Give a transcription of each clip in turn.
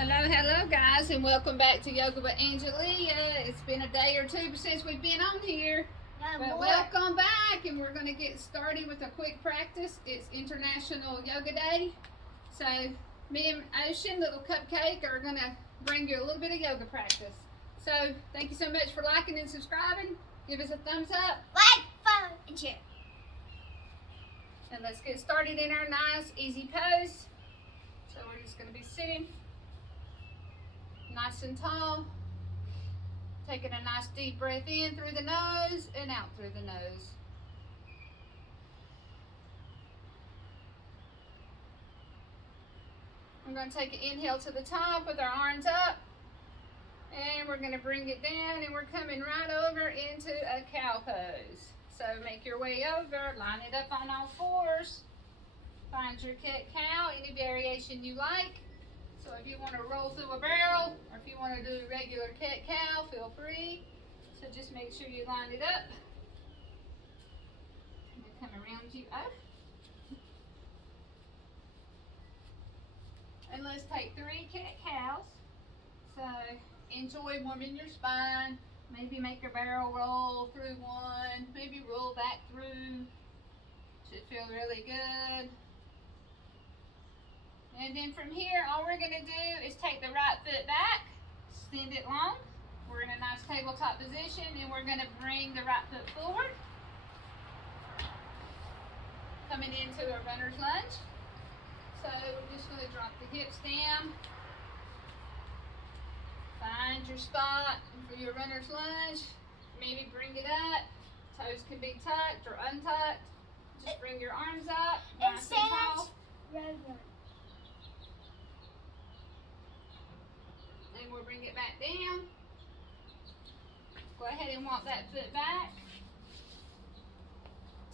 Hello guys, and welcome back to Yoga with Angelia. It's been a day or two since we've been on here, but welcome back, and we're going to get started with a quick practice. It's International Yoga Day, so me and Ocean, little cupcake, are going to bring you a little bit of yoga practice. So thank you so much for liking and subscribing. Give us a thumbs up. Like, follow, and share. And let's get started in our nice, easy pose. So we're just going to be sitting nice and tall, taking a nice deep breath in through the nose and out through the nose. We're going to take an inhale to the top with our arms up, and we're going to bring it down, and we're coming right over into a cow pose. So make your way over, line it up on all fours, find your cat-cow, any variation you like. So if you want to roll through a barrel, or if you want to do regular cat-cow, feel free. So just make sure you line it up. I'm going to come around you up. And let's take 3 cat-cows. So enjoy warming your spine. Maybe make a barrel roll through one. Maybe roll back through. Should feel really good. And then from here, all we're going to do is take the right foot back, extend it long. We're in a nice tabletop position, and we're going to bring the right foot forward. Coming into a runner's lunge. So we're just going to drop the hips down. Find your spot for your runner's lunge. Maybe bring it up. Toes can be tucked or untucked. Just bring your arms up, nice and tall. And we'll bring it back down. Go ahead and walk that foot back.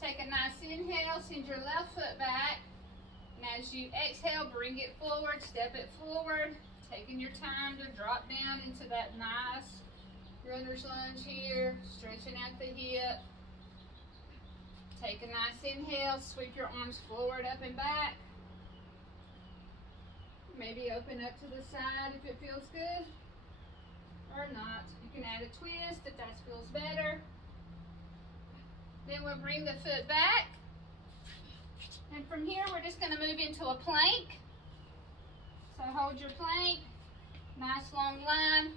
Take a nice inhale, send your left foot back. And as you exhale, bring it forward, step it forward. Taking your time to drop down into that nice runner's lunge here. Stretching out the hip. Take a nice inhale, sweep your arms forward, up and back. Maybe open up to the side if it feels good, or not. You can add a twist if that feels better. Then we'll bring the foot back. And from here, we're just going to move into a plank. So hold your plank, nice long line.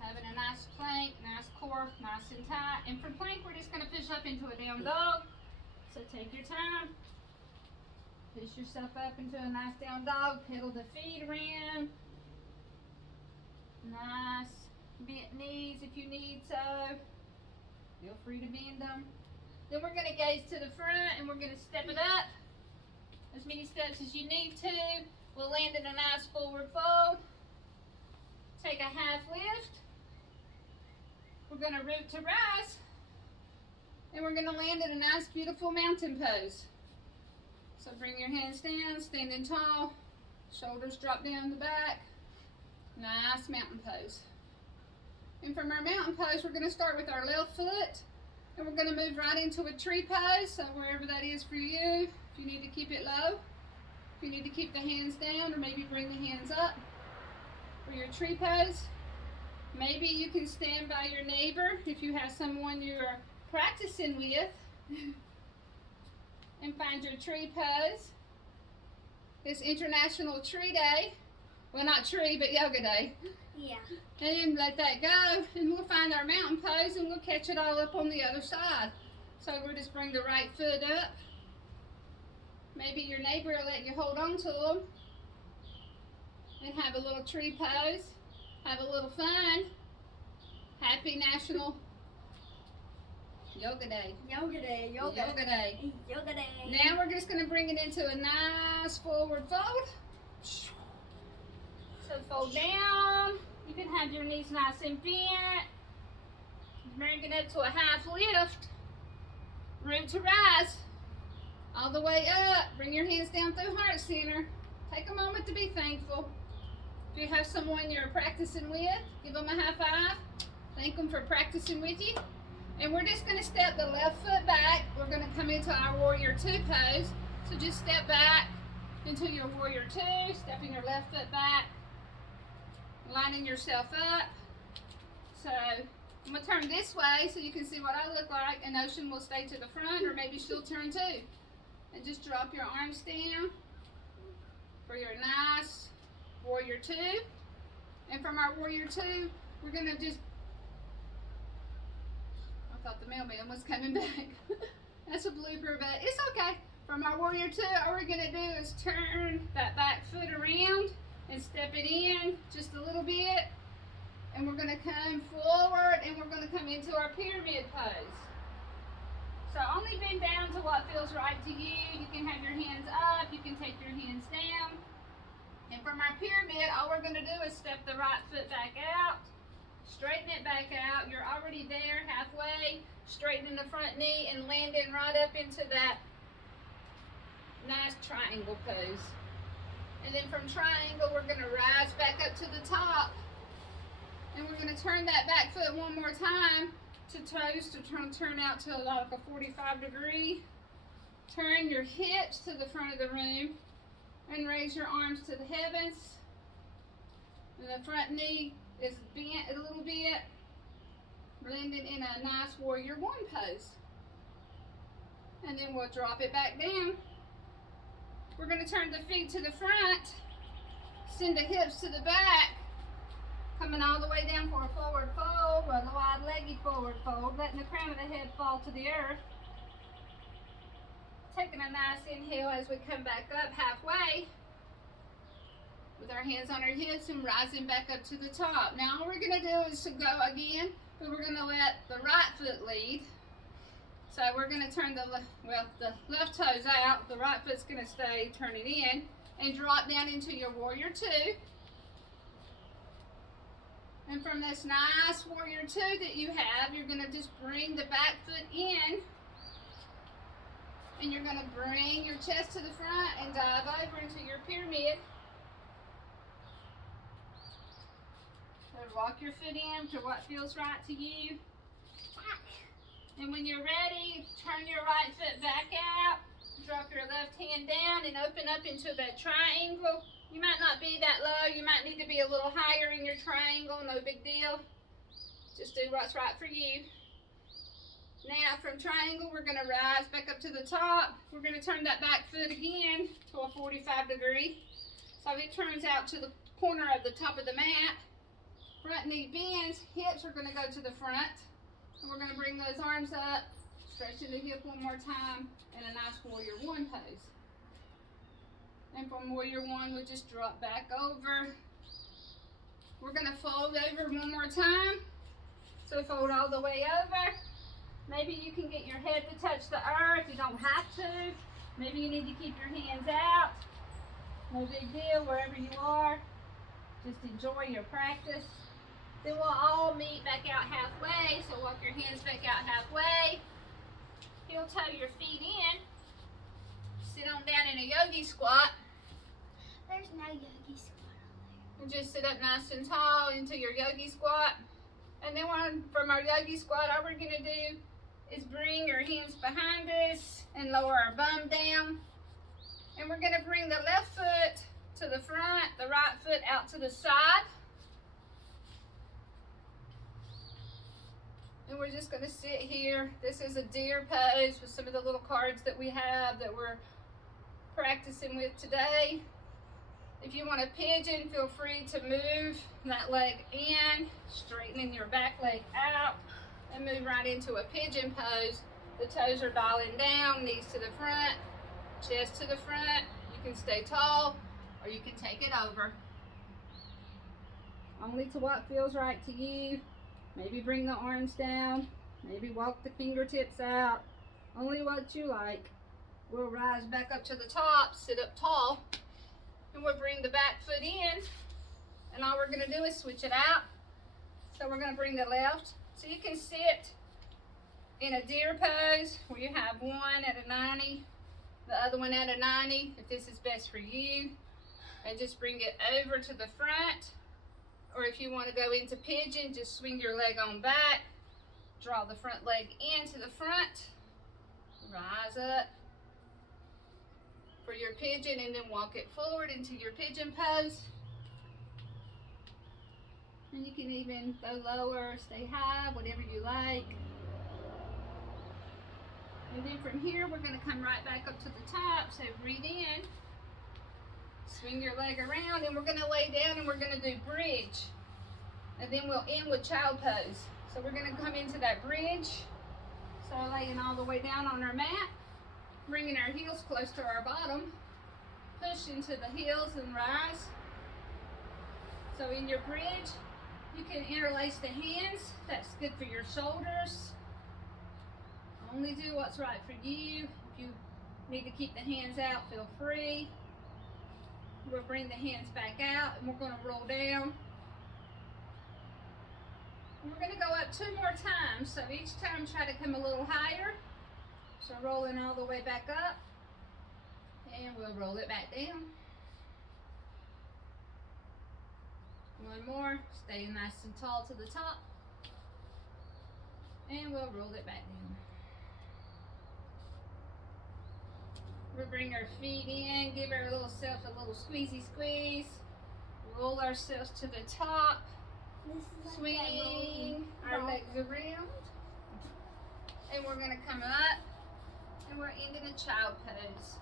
Having a nice plank, nice core, nice and tight. And from plank, we're just going to push up into a down dog. So take your time. Push yourself up into a nice down dog. Pedal the feet around. Nice bent knees if you need so. Feel free to bend them. Then we're going to gaze to the front, and we're going to step it up as many steps as you need to. We'll land in a nice forward fold. Take a half lift. We're going to root to rise. And we're going to land in a nice, beautiful mountain pose. So bring your hands down, standing tall, shoulders drop down the back. Nice mountain pose. And from our mountain pose, we're going to start with our left foot, and we're going to move right into a tree pose. So wherever that is for you, if you need to keep it low, if you need to keep the hands down, or maybe bring the hands up for your tree pose. Maybe you can stand by your neighbor if you have someone you're practicing with. And find your tree pose. It's International Tree Day. Well, not tree, but yoga day. Yeah. And let that go, and we'll find our mountain pose, and we'll catch it all up on the other side. So we'll just bring the right foot up. Maybe your neighbor will let you hold on to them. And have a little tree pose. Have a little fun. Happy National Yoga Day. Yoga day, yoga. Yoga Day. Yoga day. Now we're just going to bring it into a nice forward fold. So fold down. You can have your knees nice and bent. Bring it up to a half lift. Root to rise. All the way up. Bring your hands down through heart center. Take a moment to be thankful. If you have someone you're practicing with, give them a high five. Thank them for practicing with you. And we're just going to step the left foot back. We're going to come into our warrior two pose. So just step back, into your warrior two, stepping your left foot back, lining yourself up. So I'm gonna turn this way so you can see what I look like, and Ocean will stay to the front, or maybe she'll turn too. And just drop your arms down for your nice warrior two. And from our warrior two, we're gonna just, I thought the mailman was coming back. That's a blooper, but it's okay. From our warrior two, all we're gonna do is turn that back foot around and step it in just a little bit. And we're gonna come forward and we're gonna come into our pyramid pose. So only bend down to what feels right to you. You can have your hands up, you can take your hands down. And from our pyramid, all we're gonna do is step the right foot back out, straighten it back out. You're already there halfway, straightening the front knee and landing right up into that nice triangle pose. And then from triangle, we're gonna rise back up to the top. And we're gonna turn that back foot one more time to toes to turn out to like a 45 degree. Turn your hips to the front of the room and raise your arms to the heavens. And the front knee is bent a little bit, landing in a nice warrior one pose. And then we'll drop it back down. We're gonna turn the feet to the front, send the hips to the back, coming all the way down for a forward fold, or a wide-legged forward fold, letting the crown of the head fall to the earth. Taking a nice inhale as we come back up halfway with our hands on our hips and rising back up to the top. Now all we're gonna do is to go again, but we're gonna let the right foot lead. So we're gonna turn the left toes out, the right foot's gonna stay turning in, and drop down into your warrior two. And from this nice warrior two that you have, you're gonna just bring the back foot in, and you're gonna bring your chest to the front and dive over into your pyramid. So walk your foot in to what feels right to you. And when you're ready, turn your right foot back out, drop your left hand down and open up into that triangle. You might not be that low, you might need to be a little higher in your triangle, no big deal. Just do what's right for you. Now from triangle, we're gonna rise back up to the top. We're gonna turn that back foot again to a 45 degree. So it turns out to the corner of the top of the mat. Front knee bends, hips are gonna go to the front. And we're gonna bring those arms up, stretching the hip one more time in a nice warrior one pose. And from warrior one, we'll just drop back over. We're gonna fold over one more time. So fold all the way over. Maybe you can get your head to touch the earth. You don't have to. Maybe you need to keep your hands out. No big deal, wherever you are. Just enjoy your practice. Then we'll all meet back out halfway. So walk your hands back out halfway. Heel toe your feet in. Sit on down in a yogi squat. There's no yogi squat on And just sit up nice and tall into your yogi squat. And then from our yogi squat, all we're gonna do is bring your hands behind us and lower our bum down. And we're gonna bring the left foot to the front, the right foot out to the side. And we're just gonna sit here. This is a deer pose with some of the little cards that we have that we're practicing with today. If you want a pigeon, feel free to move that leg in, straightening your back leg out, and move right into a pigeon pose. The toes are dialing down, knees to the front, chest to the front. You can stay tall, or you can take it over. Only to what feels right to you. Maybe bring the arms down, maybe walk the fingertips out. Only what you like. We'll rise back up to the top, sit up tall, and we'll bring the back foot in. And all we're gonna do is switch it out. So we're gonna bring the left. So you can sit in a deer pose where you have one at a 90, the other one at a 90, if this is best for you. And just bring it over to the front. Or if you want to go into pigeon, just swing your leg on back. Draw the front leg into the front. Rise up. for your pigeon, and then walk it forward into your pigeon pose. And you can even go lower, stay high, whatever you like. And then from here, we're going to come right back up to the top. So breathe in, swing your leg around, and we're going to lay down and we're going to do bridge. And then we'll end with child pose. So we're going to come into that bridge. So laying all the way down on our mat, bringing our heels close to our bottom. Push into the heels and rise. So in your bridge, you can interlace the hands. That's good for your shoulders. Only do what's right for you. If you need to keep the hands out, feel free. We'll bring the hands back out and we're going to roll down. And we're going to go up 2 more times. So each time try to come a little higher. So rolling all the way back up. And we'll roll it back down. One more. Stay nice and tall to the top. And we'll roll it back down. We'll bring our feet in, give our little self a little squeezy squeeze. Roll ourselves to the top. Swing our legs around. And we're going to come up. And we're ending a child pose.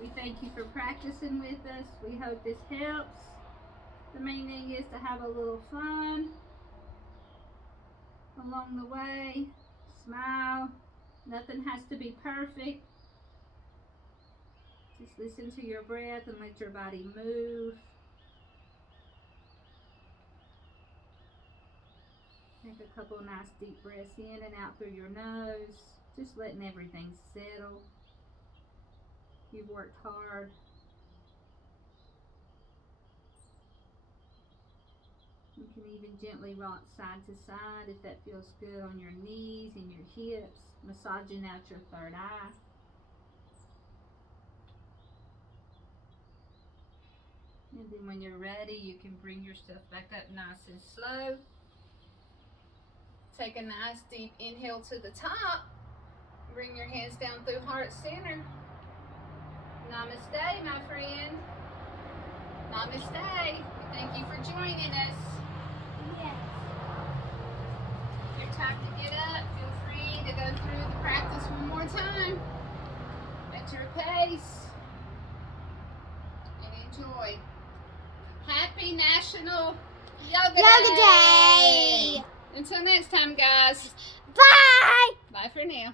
We thank you for practicing with us. We hope this helps. The main thing is to have a little fun along the way. Smile. Nothing has to be perfect. Just listen to your breath and let your body move. Take a couple nice deep breaths in and out through your nose. Just letting everything settle. You've worked hard. You can even gently rock side to side if that feels good on your knees and your hips, massaging out your third eye. And then when you're ready, you can bring yourself back up nice and slow. Take a nice deep inhale to the top. Bring your hands down through heart center. Namaste, my friend. Namaste. Thank you for joining us. Yes. If it's time to get up, feel free to go through the practice one more time at your pace. And enjoy. Happy National Yoga Day! Until next time, guys. Bye! Bye for now.